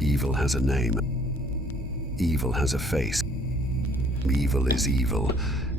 Evil has a name. Evil has a face. Evil is evil,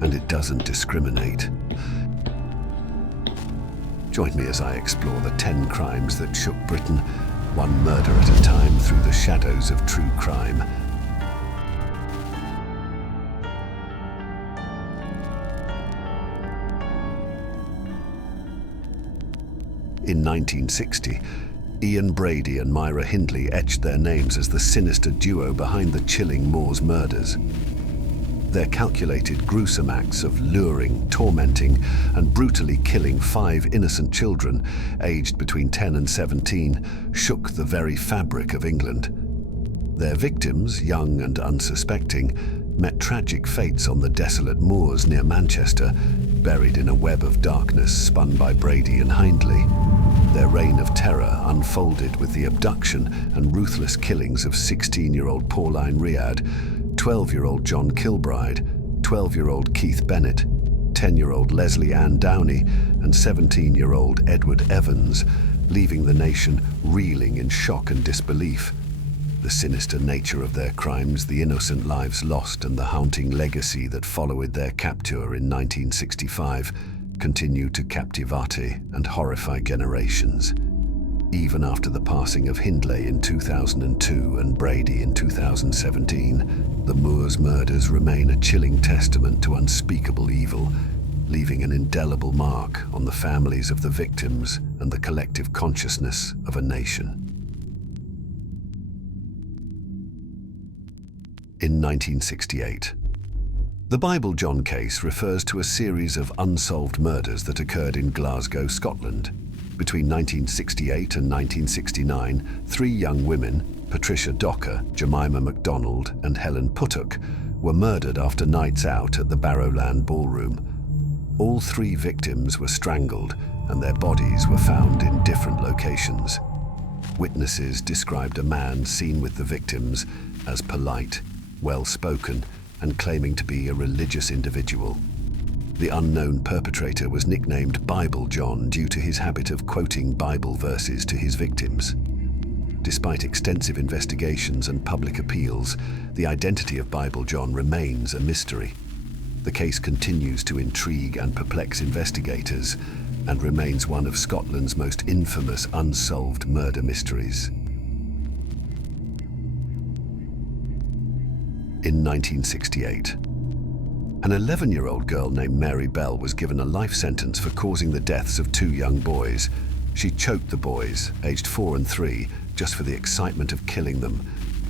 and it doesn't discriminate. Join me as I explore the 10 crimes that shook Britain, one murder at a time through the shadows of true crime. In 1960, Ian Brady and Myra Hindley etched their names as the sinister duo behind the chilling Moors murders. Their calculated, gruesome acts of luring, tormenting, and brutally killing 5 innocent children, aged between 10 and 17, shook the very fabric of England. Their victims, young and unsuspecting, met tragic fates on the desolate moors near Manchester, buried in a web of darkness spun by Brady and Hindley. Their reign of terror unfolded with the abduction and ruthless killings of 16-year-old Pauline Riad, 12-year-old John Kilbride, 12-year-old Keith Bennett, 10-year-old Leslie Ann Downey, and 17-year-old Edward Evans, leaving the nation reeling in shock and disbelief. The sinister nature of their crimes, the innocent lives lost, and the haunting legacy that followed their capture in 1965 continue to captivate and horrify generations. Even after the passing of Hindley in 2002 and Brady in 2017, the Moors murders remain a chilling testament to unspeakable evil, leaving an indelible mark on the families of the victims and the collective consciousness of a nation. In 1968, the Bible John case refers to a series of unsolved murders that occurred in Glasgow, Scotland. Between 1968 and 1969, 3 young women, Patricia Docker, Jemima MacDonald, and Helen Puttock, were murdered after nights out at the Barrowland Ballroom. All 3 victims were strangled, and their bodies were found in different locations. Witnesses described a man seen with the victims as polite, well-spoken, and claiming to be a religious individual. The unknown perpetrator was nicknamed Bible John due to his habit of quoting Bible verses to his victims. Despite extensive investigations and public appeals, the identity of Bible John remains a mystery. The case continues to intrigue and perplex investigators and remains one of Scotland's most infamous unsolved murder mysteries. In 1968, an 11-year-old girl named Mary Bell was given a life sentence for causing the deaths of 2 young boys. She choked the boys, aged 4 and 3, just for the excitement of killing them.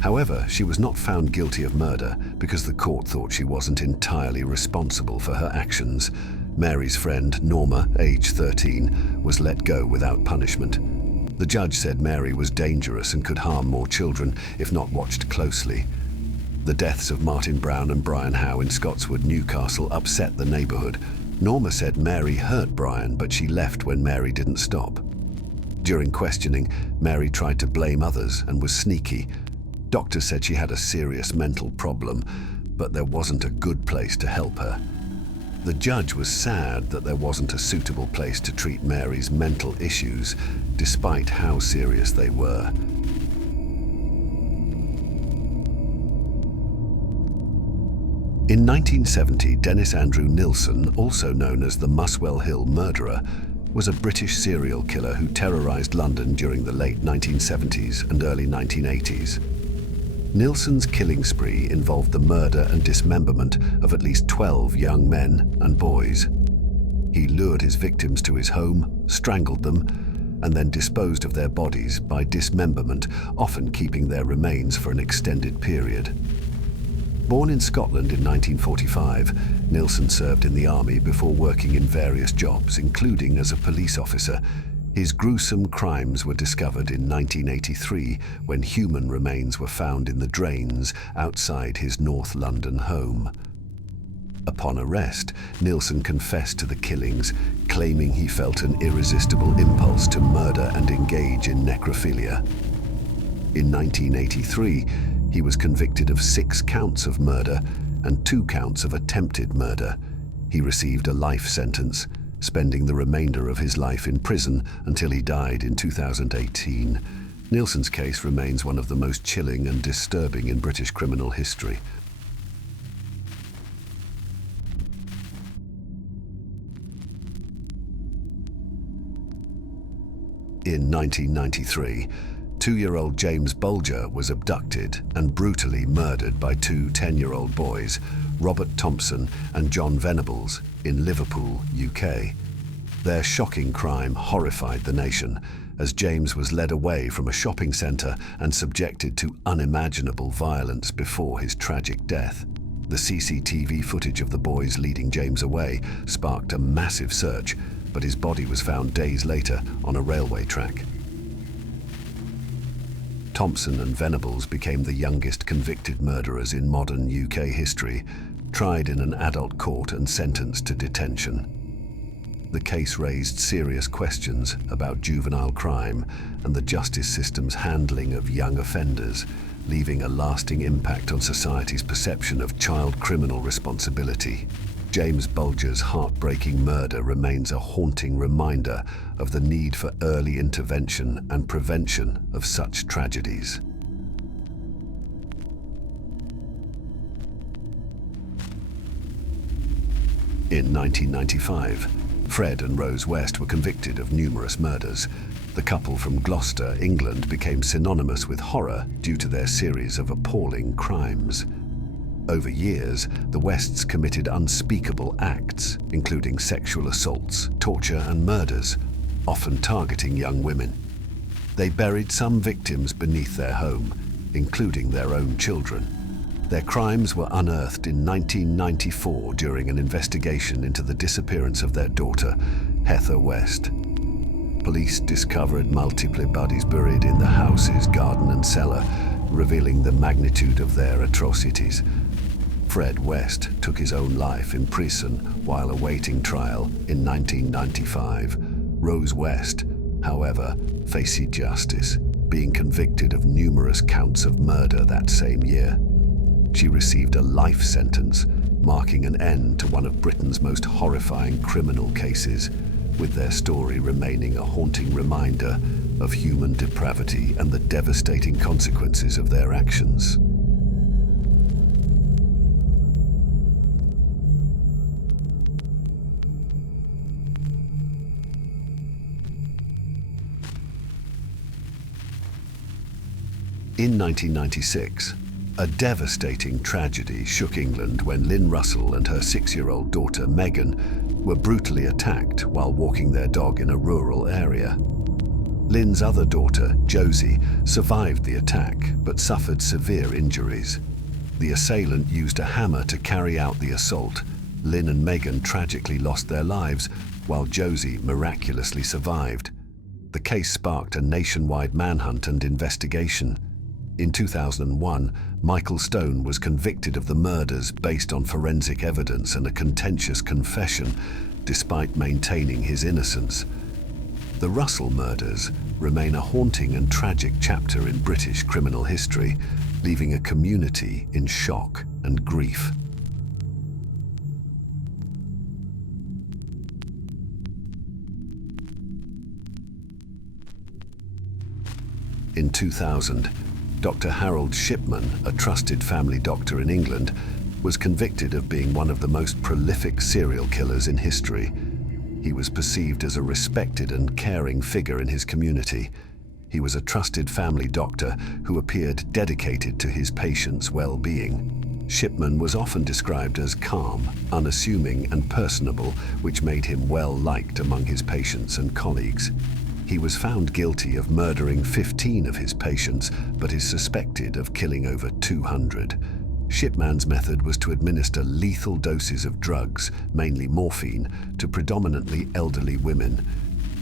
However, she was not found guilty of murder because the court thought she wasn't entirely responsible for her actions. Mary's friend, Norma, aged 13, was let go without punishment. The judge said Mary was dangerous and could harm more children if not watched closely. The deaths of Martin Brown and Brian Howe in Scotswood, Newcastle, upset the neighbourhood. Norma said Mary hurt Brian, but she left when Mary didn't stop. During questioning, Mary tried to blame others and was sneaky. Doctors said she had a serious mental problem, but there wasn't a good place to help her. The judge was sad that there wasn't a suitable place to treat Mary's mental issues, despite how serious they were. In 1970, Dennis Andrew Nilsen, also known as the Muswell Hill murderer, was a British serial killer who terrorized London during the late 1970s and early 1980s. Nilsen's killing spree involved the murder and dismemberment of at least 12 young men and boys. He lured his victims to his home, strangled them, and then disposed of their bodies by dismemberment, often keeping their remains for an extended period. Born in Scotland in 1945, Nilsen served in the army before working in various jobs, including as a police officer. His gruesome crimes were discovered in 1983 when human remains were found in the drains outside his North London home. Upon arrest, Nilsen confessed to the killings, claiming he felt an irresistible impulse to murder and engage in necrophilia. In 1983, he was convicted of 6 counts of murder and 2 counts of attempted murder. He received a life sentence, spending the remainder of his life in prison until he died in 2018. Nilsen's case remains one of the most chilling and disturbing in British criminal history. In 1993, 2-year-old James Bulger was abducted and brutally murdered by two 10-year-old boys, Robert Thompson and John Venables, in Liverpool, UK. Their shocking crime horrified the nation, as James was led away from a shopping centre and subjected to unimaginable violence before his tragic death. The CCTV footage of the boys leading James away sparked a massive search, but his body was found days later on a railway track. Thompson and Venables became the youngest convicted murderers in modern UK history, tried in an adult court and sentenced to detention. The case raised serious questions about juvenile crime and the justice system's handling of young offenders, leaving a lasting impact on society's perception of child criminal responsibility. James Bulger's heartbreaking murder remains a haunting reminder of the need for early intervention and prevention of such tragedies. In 1995, Fred and Rose West were convicted of numerous murders. The couple from Gloucester, England, became synonymous with horror due to their series of appalling crimes. Over years, the Wests committed unspeakable acts, including sexual assaults, torture and murders, often targeting young women. They buried some victims beneath their home, including their own children. Their crimes were unearthed in 1994 during an investigation into the disappearance of their daughter, Heather West. Police discovered multiple bodies buried in the house's garden and cellar, revealing the magnitude of their atrocities. Fred West took his own life in prison while awaiting trial in 1995. Rose West, however, faced justice, being convicted of numerous counts of murder that same year. She received a life sentence, marking an end to one of Britain's most horrifying criminal cases, with their story remaining a haunting reminder of human depravity and the devastating consequences of their actions. In 1996, a devastating tragedy shook England when Lynn Russell and her 6-year-old daughter Megan were brutally attacked while walking their dog in a rural area. Lynn's other daughter, Josie, survived the attack but suffered severe injuries. The assailant used a hammer to carry out the assault. Lynn and Megan tragically lost their lives, while Josie miraculously survived. The case sparked a nationwide manhunt and investigation. In 2001, Micheal Stone was convicted of the murders based on forensic evidence and a contentious confession, despite maintaining his innocence. The Russell murders remain a haunting and tragic chapter in British criminal history, leaving a community in shock and grief. In 2000, Dr. Harold Shipman, a trusted family doctor in England, was convicted of being one of the most prolific serial killers in history. He was perceived as a respected and caring figure in his community. He was a trusted family doctor who appeared dedicated to his patients' well-being. Shipman was often described as calm, unassuming and personable, which made him well-liked among his patients and colleagues. He was found guilty of murdering 15 of his patients, but is suspected of killing over 200. Shipman's method was to administer lethal doses of drugs, mainly morphine, to predominantly elderly women.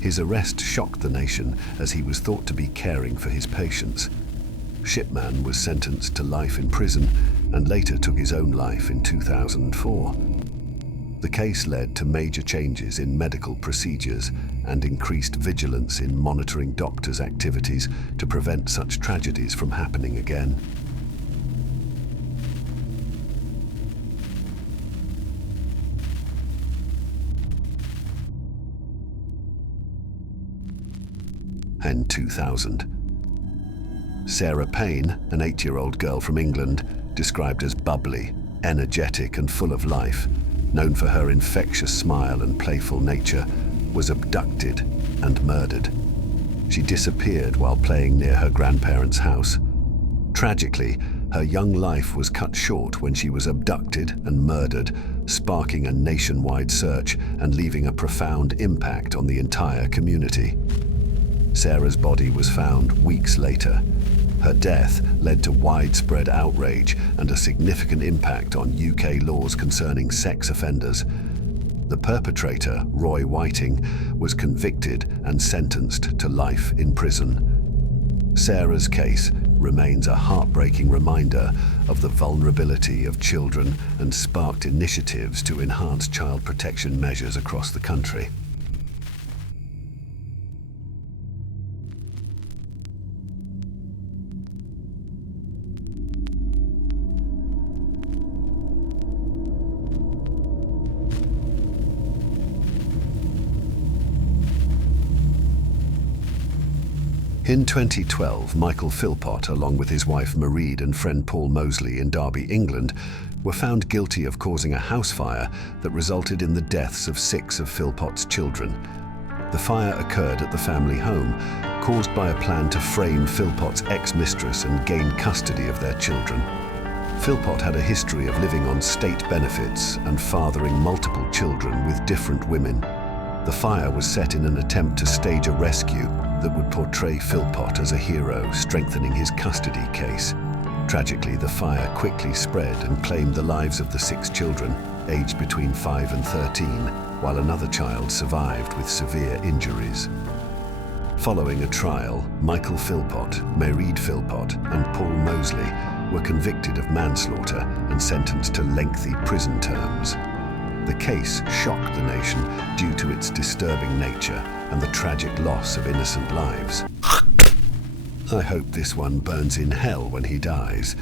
His arrest shocked the nation as he was thought to be caring for his patients. Shipman was sentenced to life in prison and later took his own life in 2004. The case led to major changes in medical procedures and increased vigilance in monitoring doctors' activities to prevent such tragedies from happening again. In 2000, Sarah Payne, an 8-year-old girl from England, described as bubbly, energetic and full of life, known for her infectious smile and playful nature, was abducted and murdered. She disappeared while playing near her grandparents' house. Tragically, her young life was cut short when she was abducted and murdered, sparking a nationwide search and leaving a profound impact on the entire community. Sarah's body was found weeks later. Her death led to widespread outrage and a significant impact on UK laws concerning sex offenders. The perpetrator, Roy Whiting, was convicted and sentenced to life in prison. Sarah's case remains a heartbreaking reminder of the vulnerability of children and sparked initiatives to enhance child protection measures across the country. In 2012, Michael Philpott, along with his wife Marie and friend Paul Mosley in Derby, England, were found guilty of causing a house fire that resulted in the deaths of 6 of Philpott's children. The fire occurred at the family home, caused by a plan to frame Philpott's ex-mistress and gain custody of their children. Philpott had a history of living on state benefits and fathering multiple children with different women. The fire was set in an attempt to stage a rescue that would portray Philpott as a hero, strengthening his custody case. Tragically, the fire quickly spread and claimed the lives of the 6 children, aged between 5 and 13, while another child survived with severe injuries. Following a trial, Michael Philpott, Myra Philpott, and Paul Mosley were convicted of manslaughter and sentenced to lengthy prison terms. The case shocked the nation due to its disturbing nature and the tragic loss of innocent lives. I hope this one burns in hell when he dies,